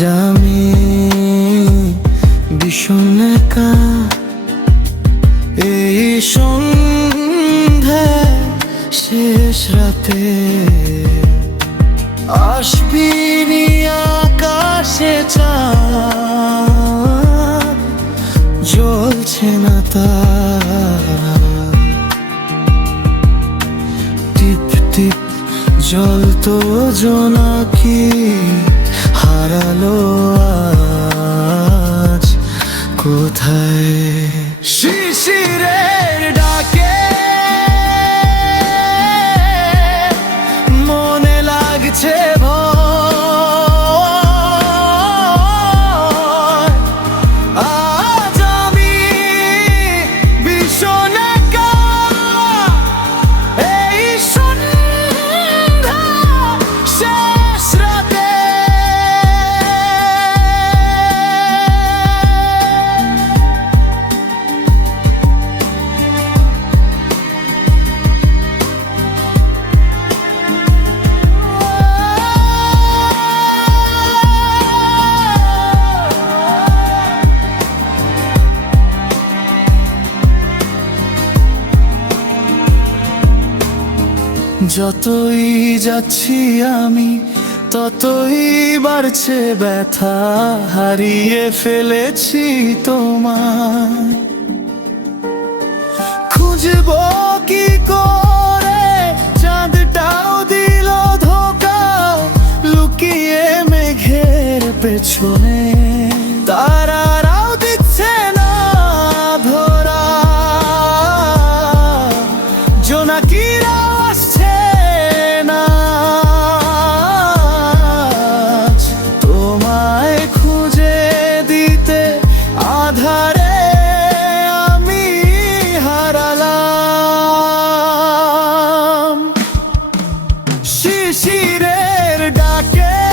আজ আমি ভীষণ একা। এই সন্ধে শেষ রাতে আসবি আকাশে চা জ্বলছে না তা টিপ টিপ জল তো জোনাকি হারালো আজ কোথায়? যতই যাচ্ছি আমি, ততই বাড়ছে ব্যথা। হারিয়ে ফেলেছি তোমার খুঁজবো কি করে? চাঁদটাও দিল ধোকা। লুকিয়ে মেঘের পেছনে শিশিরের ডাকে